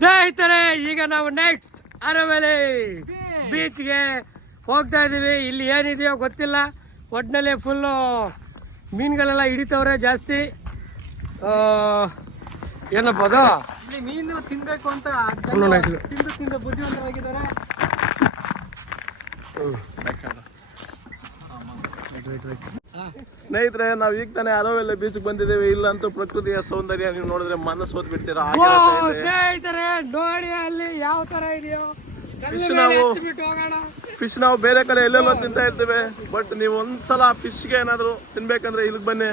ಸ್ನೇಹಿತರೆ, ಈಗ ನಾವು ನೆಕ್ಸ್ಟ್ ಅರವಳ್ಳಿ ಬೀಚ್ಗೆ ಹೋಗ್ತಾ ಇದೀವಿ. ಇಲ್ಲಿ ಏನಿದೆಯೋ ಗೊತ್ತಿಲ್ಲ, ಒಟ್ಟಿನಲ್ಲಿ ಫುಲ್ಲು ಮೀನುಗಳೆಲ್ಲ ಹಿಡಿತವ್ರೆ ಜಾಸ್ತಿ. ಏನಪ್ಪ ಅದು, ಮೀನು ತಿನ್ಬೇಕು ಅಂತ ತಿಂದು ಬುದ್ಧಿವಂತರಾಗಿದ್ದಾರೆ. ಸ್ನೇಹಿತರೆ, ನಾವು ಈಗ ತಾನೇ ಅರವಳ್ಳಿ ಬೀಚ್ ಬಂದಿದ್ದೇವೆ. ಇಲ್ಲಂತೂ ಪ್ರಕೃತಿಯ ಸೌಂದರ್ಯ ನೀವು ನೋಡಿದ್ರೆ ಮನಸ್ಸು ಹೋದ್ ಬಿಡ್ತೀರಾ. ಸ್ನೇಹಿತರೆ ನೋಡಿ ಅಲ್ಲಿ ಯಾವ ತರ ಇದೆಯೋ. ಫಿಶ್ ನಾವು ಬೇರೆ ಕಡೆ ಎಲ್ಲೆಲ್ಲೋ ತಿಂತಾ ಇರ್ತೇವೆ, ಬಟ್ ನೀವು ಒಂದ್ಸಲ ಫಿಶ್ಗೆ ಏನಾದ್ರು ತಿನ್ಬೇಕಂದ್ರೆ ಇಲ್ಲಿಗೆ ಬನ್ನಿ.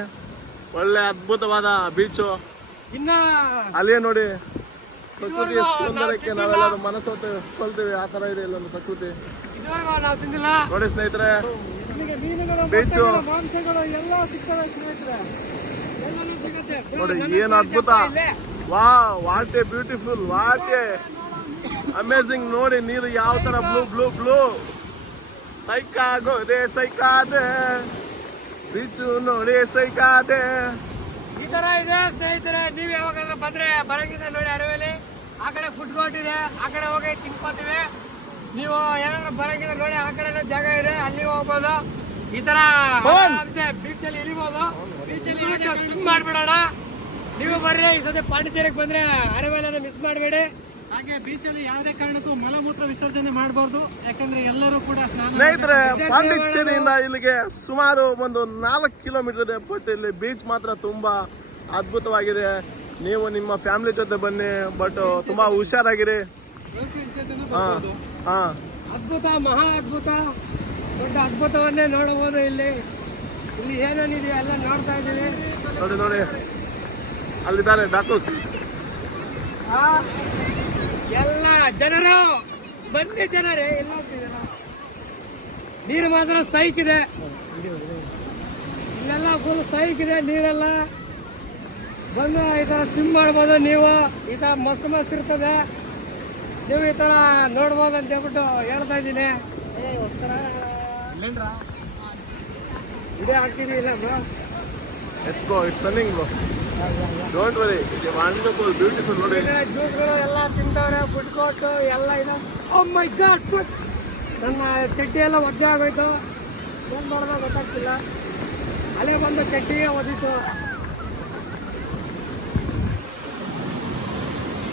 ಒಳ್ಳೆ ಅದ್ಭುತವಾದ ಬೀಚು. ಅಲ್ಲೇ ನೋಡಿ ಪ್ರಕೃತಿಯ ಸೌಂದರ್ಯಕ್ಕೆ ನಾವೆಲ್ಲರೂ ಮನಸ್ಸು ಸೋಲ್ತೇವೆ. ಆ ತರ ಇದೆ ಇಲ್ಲೊಂದು ಪ್ರಕೃತಿ ನೋಡಿ ಸ್ನೇಹಿತರೆ. ಬೀಚು ನೋಡಿ ಏನು ಅದ್ಭುತ. What A beautiful, what A amazing. ನೋಡಿ ನೀರು ಯಾವ ತರ ಬ್ಲೂ ಬ್ಲೂ ಬ್ಲೂ. ಸೈಕಾಗೋದೆ ಸೈಕಾದೆ ಬೀಚು ನೋಡಿ ಸೈಕಾದೆ. ಈ ತರ ಇದೆ ಸ್ನೇಹಿತರೆ. ನೀವ್ ಯಾವಾಗ ಬಂದ್ರೆ ಬರಂಗಿದ ನೋಡಿ ಅರವಳ್ಳಿ. ಆ ಕಡೆ ಫುಡ್ ಕೋರ್ಟ್ ಇದೆ, ಆ ಕಡೆ ಹೋಗಿ ತಿನ್ಕೋತೀವಿ. ನೀವು ಏನಾದ್ರು ಬರಂಗಿದ ನೋಡಿ, ಆ ಕಡೆ ಜಾಗ ಇದೆ, ಅಲ್ಲಿ ಹೋಗ್ಬೋದು. ಈ ತರ ಬೀಚ್ ಅಲ್ಲಿ ಇಳಿಬಹುದು. ಸ್ವಿಮ್ ಮಾಡ್ಬಿಡೋಣ. ನೀವು ಬರ್ರಿ ಈ ಸದ್ಯ ಪಾಂಡಿಚೇರಿಗೆ ಬಂದ್ರೆ ಅರವಳ್ಳಿನ ಮಿಸ್ ಮಾಡಬೇಡಿ. ಹಾಗೆ ಬೀಚಲ್ಲಿ ಯಾವುದೇ ಕಾರಣಕ್ಕೂ ಮಲಮೂತ್ರ ವಿಸರ್ಜನೆ ಮಾಡಬಾರ್ದು, ಯಾಕಂದ್ರೆ ಎಲ್ಲರೂ ಕೂಡ ಸ್ನೇಹಿತರೆ ಪಾಂಡಿಚೇರಿಯಿಂದ ಇಲ್ಲಿಗೆ ಸುಮಾರು ಒಂದು 4 ಕಿಲೋಮೀಟರ್ ಇದೆ. ಬಟ್ ಇಲ್ಲಿ ಬೀಚ್ ಮಾತ್ರ ತುಂಬಾ ಅದ್ಭುತವಾಗಿದೆ. ನೀವು ನಿಮ್ಮ ಫ್ಯಾಮಿಲಿ ಜೊತೆ ಬನ್ನಿ, ಬಟ್ ತುಂಬಾ ಹುಷಾರಾಗಿರಿ. ಅದ್ಭುತ, ಮಹಾ ಅದ್ಭುತ, ದೊಡ್ಡ ಅದ್ಭುತವನ್ನೇ ನೋಡಬಹುದು. ಇಲ್ಲಿ ಏನೇನಿದೆ ಎಲ್ಲ ನೋಡ್ತಾ ಇದ್ದೀವಿ. ನೋಡಿ ನೋಡಿ ಅಲ್ಲಿದ್ದಾರೆ ಡಾಕೂಸ್. ಎಲ್ಲ ಜನರು ಬನ್ನಿ ಜನರೇ. ಎಲ್ಲ ನೀರು ಮಾತ್ರ ಸೈಕ್ ಇದೆ, ಇಲ್ಲೆಲ್ಲ ಫುಲ್ ಸೈಕ್ ಇದೆ ನೀರೆಲ್ಲ. ಬಂದು ಈ ತರ ಸ್ವಿಮ್ ಮಾಡ್ಬೋದು. ನೀವು ಈ ತರ ಮಸ್ತ್ ಇರ್ತದೆ, ನೀವು ಈ ತರ ನೋಡ್ಬೋದು ಅಂತ ಹೇಳ್ಬಿಟ್ಟು ಹೇಳ್ತಾ ಇದ್ದೀನಿ. ಇದೇ ಆಗ್ತೀನಿ ಇಲ್ಲ bro. Yes bro, it's running bro. Don't worry, it's wonderful, beautiful ನೋಡಿ. ಜ್ಯೂಸ್ಗಳು ಎಲ್ಲ ತಿಂತವ್ರೆ, ಫುಡ್ ಕೋರ್ಟ್ ಎಲ್ಲ ಇದೆ. ಓ ಮೈ ಗಾಡ್, ನನ್ನ ಚಡ್ಡಿ ಎಲ್ಲ ಒದ್ದೆ ಆಗೋಯ್ತು. ಏನು ಮಾಡೋದು ಗೊತ್ತಾಗ್ತಿಲ್ಲ. ಅಲ್ಲೇ ಬಂದು ಚಡ್ಡಿಗೆ ಒದಿತ್ತು.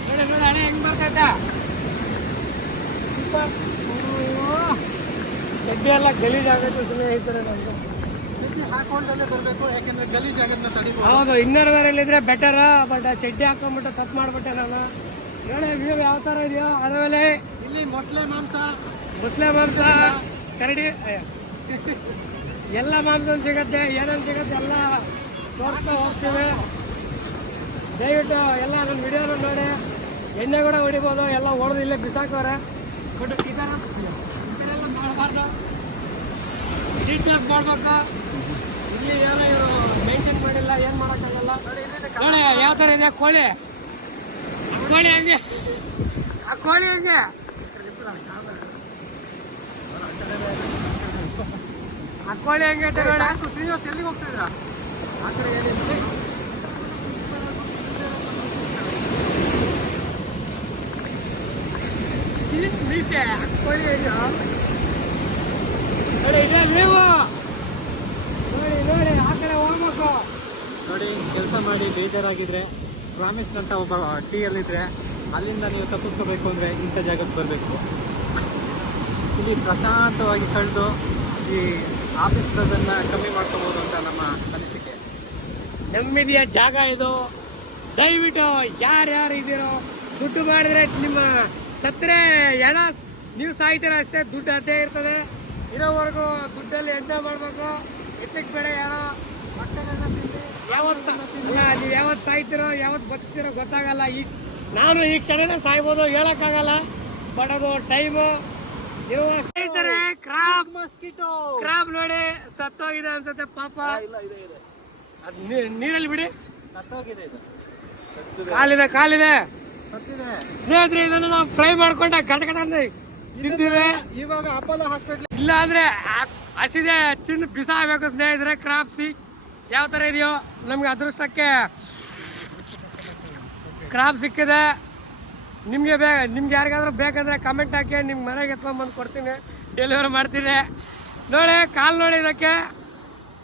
ನೋಡಿ ನೋಡಿ ಹಣೆ ಹೆಂಗ್ ಬರ್ತೈತೆ. ಚಡ್ಡಿ ಎಲ್ಲ ಗಲೀಜಾಗೈತೆ ಸ್ನೇಹಿತರೆ. ನಮ್ಗೆ ಹಾಕೊಂಡಲ್ಲೇ ಬರಬೇಕು, ಯಾಕಂದ್ರೆ ಗಲೀಜ್ ಆಗೋದನ್ನ ತಡಿಬಹುದು. ಹೌದು, ಇನ್ನರ್ ವೇರ್ ಇದ್ರೆ ಬೆಟರ್. ಬಟ್ ಚಡ್ಡಿ ಹಾಕೊಂಡ್ಬಿಟ್ಟು ತಪ್ಪು ಮಾಡ್ಬಿಟ್ಟೆ ನಾನು. ನೋಡಿ ವ್ಯೂ ಯಾವ ತರ ಇದೆಯೋ ಅರವಳ್ಳಿ. ಇಲ್ಲಿ ಮೊಟ್ಲೆ ಮಾಂಸ, ಕರಡಿ ಎಲ್ಲ ಮಾಂಸ ಸಿಗತ್ತೆ. ಏನೇನು ಸಿಗತ್ತೆ ಎಲ್ಲ ತೋರಿಸ್ತಾ ಹೋಗ್ತೀವಿ. ದಯವಿಟ್ಟು ಎಲ್ಲ ನನ್ನ ವಿಡಿಯೋನ ನೋಡಿ. ಎಣ್ಣೆ ಕೂಡ ಹೊಡಿಬೋದು, ಎಲ್ಲ ಹೊಡೆದು ಇಲ್ಲೇ ಬಿಸಾಕೋರೆ. ಬಟ್ ಇದೆಲ್ಲ ಮಾಡಬಾರ್ದು, ನೀಟ್ನೆಸ್ ಮಾಡ್ಬೇಕು. ಇಲ್ಲಿ ಏನೋ ಇವರು ಮೇಂಟೈನ್ ಮಾಡಿಲ್ಲ, ಏನು ಮಾಡೋಕ್ಕಾಗಲ್ಲ. ನೋಡಿ ಯಾವ ಥರ ಇದೆ ಕೋಳಿ. ಕೋಳಿ ಹಂಗೆ, ಆ ಕೋಳಿ ಹಂಗೆ. ಆ ಕೋಳಿ ಹಂಗೆ ನೋಡಿ. ಎಲ್ಲಿಗೆ ಹೋಗ್ತಿದ್ದೀರಾ? ಆ ಕಡೆ ಏನಿದೆ ಮೀಸೆ, ಆ ಕೋಳಿ ಹೆಂಗೆ ನೋಡಿ. ಇದೆ ನೀವು ನೋಡಿ ನೋಡಿ, ಆ ಕಡೆ ಹೋಗ್ಬೇಕು. ನೋಡಿ, ಕೆಲಸ ಮಾಡಿ ಬೇಜಾರಾಗಿದ್ರೆ ಪ್ರಾಮಿಸ್ ಅಂತ ಒಬ್ಬ ಟೀಯಲ್ಲಿದ್ರೆ ಅಲ್ಲಿಂದ ನೀವು ತಪ್ಪಿಸ್ಕೋಬೇಕು ಅಂದರೆ ಇಂಥ ಜಾಗಕ್ಕೆ ಬರಬೇಕು. ಇಲ್ಲಿ ಪ್ರಶಾಂತವಾಗಿ ಕಳೆದು ಈ ಆಫೀಸ್ ಪ್ರೆಸನ್ನ ಕಮ್ಮಿ ಮಾಡ್ಕೋಬೋದು ಅಂತ ನಮ್ಮ ಅನಿಸಿಕೆ. ನೆಮ್ಮದಿಯ ಜಾಗ ಇದು. ದಯವಿಟ್ಟು ಯಾರ್ಯಾರು ಇದ್ದೀರೋ, ದುಡ್ಡು ಮಾಡಿದ್ರೆ ನಿಮ್ಮ ಸತ್ತರೆ ಹೆಣ ನೀವು ಸಾಯ್ತೀರ ಅಷ್ಟೇ, ದುಡ್ಡು ಅದೇ ಇರ್ತದೆ. ಇರೋವರೆಗೂ ದುಡ್ಡಲ್ಲಿ ಎಂಜಾಯ್ ಮಾಡಬೇಕು. ಎತ್ತಿಗೆ ಬೇಡ ಯಾರೋ ಯಾವತ್ತು ಅಲ್ಲ, ನೀವು ಯಾವತ್ತು ಸಾಯ್ತಿರೋ ಯಾವತ್ತು ಬದುಕ್ತಿರೋ ಗೊತ್ತಾಗಲ್ಲ. ನಾನು ಈ ಕ್ಷಣನೇ ಸಾಯ್ಬೋದು, ಹೇಳಕ್ಕಾಗಲ್ಲ. ಬಟ್ ಅದು ಟೈಮು. ನೀವು ಸ್ನೇಹಿತರೆ ಕ್ರಾಬ್ ನೋಡಿ ಸತ್ತೋಗಿದೆ ಅನ್ಸುತ್ತೆ ಪಾಪ. ಅದು ನೀರಲ್ಲಿ ಬಿಡಿ, ಕಾಲಿದೆ ಸ್ನೇಹಿತರೆ. ಇದನ್ನು ನಾವು ಫ್ರೈ ಮಾಡ್ಕೊಂಡ ಗಂಟೆ ತಿಂತೀವಿ. ಇವಾಗ ಅಪೋಲೋ ಹಾಸ್ಪಿಟಲ್ ಇಲ್ಲ ಅಂದ್ರೆ ಹಸಿದೆ ತಿಂದು ಬಿಸಾಗಬೇಕು ಸ್ನೇಹಿತರೆ. ಕ್ರಾಬ್ಸಿ ಯಾವ ಥರ ಇದೆಯೋ, ನಮ್ಗೆ ಅದೃಷ್ಟಕ್ಕೆ ಕ್ರಾಬ್ ಸಿಕ್ಕಿದೆ. ನಿಮ್ಗೆ ಯಾರಿಗಾದ್ರೂ ಬೇಕಂದ್ರೆ ಕಮೆಂಟ್ ಹಾಕಿ ನಿಮ್ಮ ಮನೆಗೆ ಎತ್ಕೊಂಡ್ಬಂದು ಕೊಡ್ತೀನಿ, ಡೆಲಿವರಿ ಮಾಡ್ತೀನಿ. ನೋಡಿ ಕಾಲು ನೋಡಿ ಇದಕ್ಕೆ,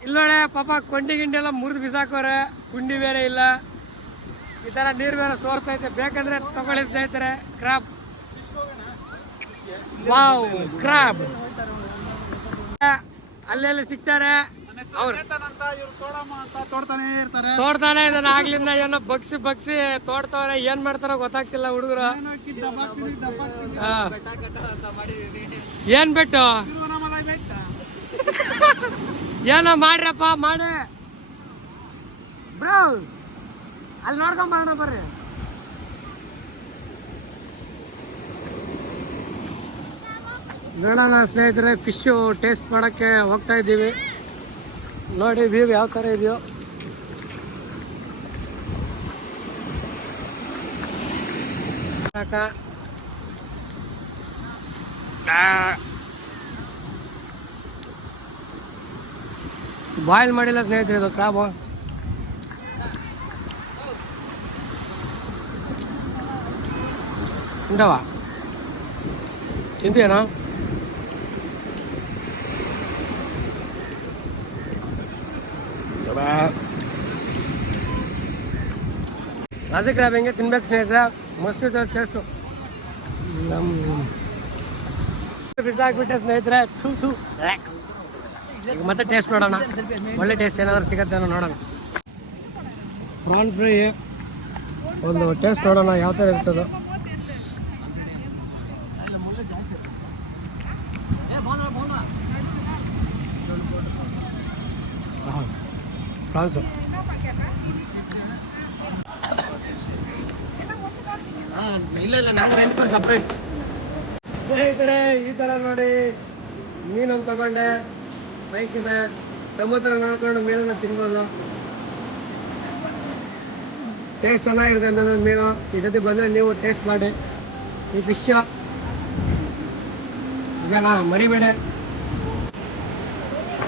ಇಲ್ಲಿ ನೋಡಿ ಪಾಪ ಕೊಂಡಿ ಗಿಂಡಿ ಎಲ್ಲ ಮುರಿದು ಬಿಸಾಕೋರೆ, ಕುಂಡಿ ಬೇರೆ ಇಲ್ಲ, ಈ ಥರ ನೀರು ಬೇರೆ ಸೋರ್ತೈತೆ. ಬೇಕಂದ್ರೆ ತಗೊಳ್ಳಿ ಸ್ನೇಹಿತರೆ, ಕ್ರಾಬ್. ವಾವ್, ಕ್ರಾಬ್ ಅಲ್ಲೆಲ್ಲಿ ಸಿಗ್ತಾರೆ. ಅವ್ರು ತೋಡ್ತಾನೆ ಇದನ್ನ ಆಗ್ಲಿಂದ ಏನೋ ಬಗ್ಸಿ ತೋಡ್ತವ್ರೆ. ಏನ್ ಮಾಡ್ತಾರೋ ಗೊತ್ತಾಗ್ತಿಲ್ಲ ಹುಡುಗರು. ಏನ್ ಬಿಟ್ಟು ಏನೋ ಮಾಡ್ರಪ್ಪ ಮಾಡಿ ಬ್ರೋ, ಅಲ್ಲಿ ನೋಡ್ಕೊಂಡ್ ಬರೋಣ ಬರ್ರಿ. ನೋಡೋಣ ಸ್ನೇಹಿತರೆ, ಫಿಶು ಟೇಸ್ಟ್ ಮಾಡೋಕ್ಕೆ ಹೋಗ್ತಾ ಇದ್ದೀವಿ. ನೋಡಿ ವ್ಯೂ ಯಾವ ಥರ ಇದೆಯೋ. ಬಾಯ್ಲ್ ಮಾಡಿಲ್ಲ ಸ್ನೇಹಿತರೆ, ಇದು ಕ್ರಾಬು. ಉಂಟವಾ ತಿಂತೀಯನಾ? ರಾಜಿ ಕ್ರಾಬ್ ಹೆಂಗೆ ತಿನ್ಬೇಕು ಸ್ನೇಹಿತರೆ, ಮಸ್ತ್ ಇದೆ ಟೇಸ್ಟು. ಬಿಸಾಕ್ಬಿಟ್ಟೆ ಸ್ನೇಹಿತರೆ, ಥೂ. ಈಗ ಮತ್ತೆ ಟೇಸ್ಟ್ ನೋಡೋಣ, ಒಳ್ಳೆ ಟೇಸ್ಟ್ ಏನಾದರೂ ಸಿಗುತ್ತೆ ನೋಡೋಣ. ಪ್ರಾನ್ ಫ್ರೈ ಒಂದು ಟೇಸ್ಟ್ ನೋಡೋಣ ಯಾವ ಥರ ಇರ್ತದೋ. ಪ್ರಾನ್ಸು ಇಲ್ಲ ನಮ್ಗೆ ಸಪ್ರೇಟ್. ಸ್ನೇಹಿತರೆ, ಈ ಥರ ನೋಡಿ ಮೀನನ್ನು ತಗೊಂಡೆ, ಬೈಕಿದೆ, ಸಮುದ್ರ ನೋಡ್ಕೊಂಡು ಮೀನನ್ನು ತಿನ್ಬೋದು. ಟೇಸ್ಟ್ ಚೆನ್ನಾಗಿರುತ್ತೆ ನನ್ನ ಮೀನು. ಈ ಜೊತೆ ಬಂದರೆ ನೀವು ಟೇಸ್ಟ್ ಮಾಡಿ ಈ ಫಿಶ್. ಈಗ ಮರಿಬೇಡ,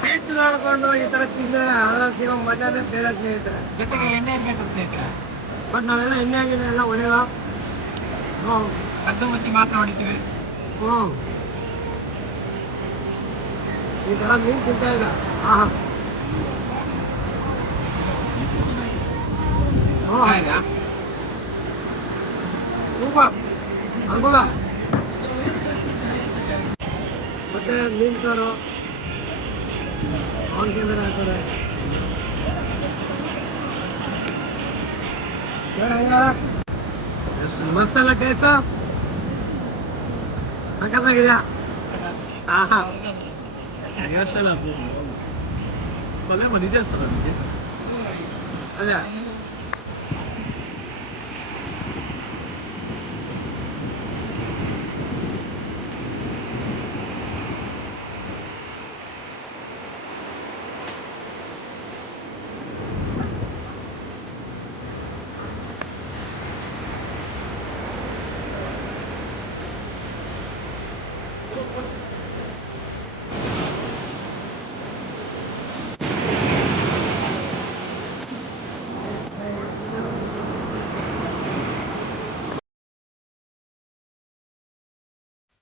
ಟೇಸ್ಟ್ ನೋಡಿಕೊಂಡು ಈ ಥರ ತಿಂದರೆ ಅದ್ರಲ್ಲಿ ಸಿಗೋ ಮಜಾನೇ ಬೇರೆ ಸ್ನೇಹಿತರೆ. ಜೊತೆಗೆ ಎಣ್ಣೆ ಇರಬೇಕು ಸ್ನೇಹಿತರೆ. ಬಟ್ ನಾವೆಲ್ಲ ಎಣ್ಣೆ ಆಗಿದೆ ಎಲ್ಲ ಒಳ್ಳೆಯ ಕದ್ದು ಮುಚ್ಚಿ ಮಾತ್ರ ಹೊಡಿತೀವಿ. ಈ ಥರ ಮೀನು ತಿಂತಾ ಇಲ್ಲ. ಅನ್ಬೋದ ಮತ್ತೆ ಮೀನು ಸಾರು ಅವನ ಕೇಂದ್ರ ಹಾಕ್ತಾರೆ. ಮಸ್ತ್ ಟೇಸ್ಟ್ ಸಖತ್ತಾಗಿದೆಯಾ? ಅದೇ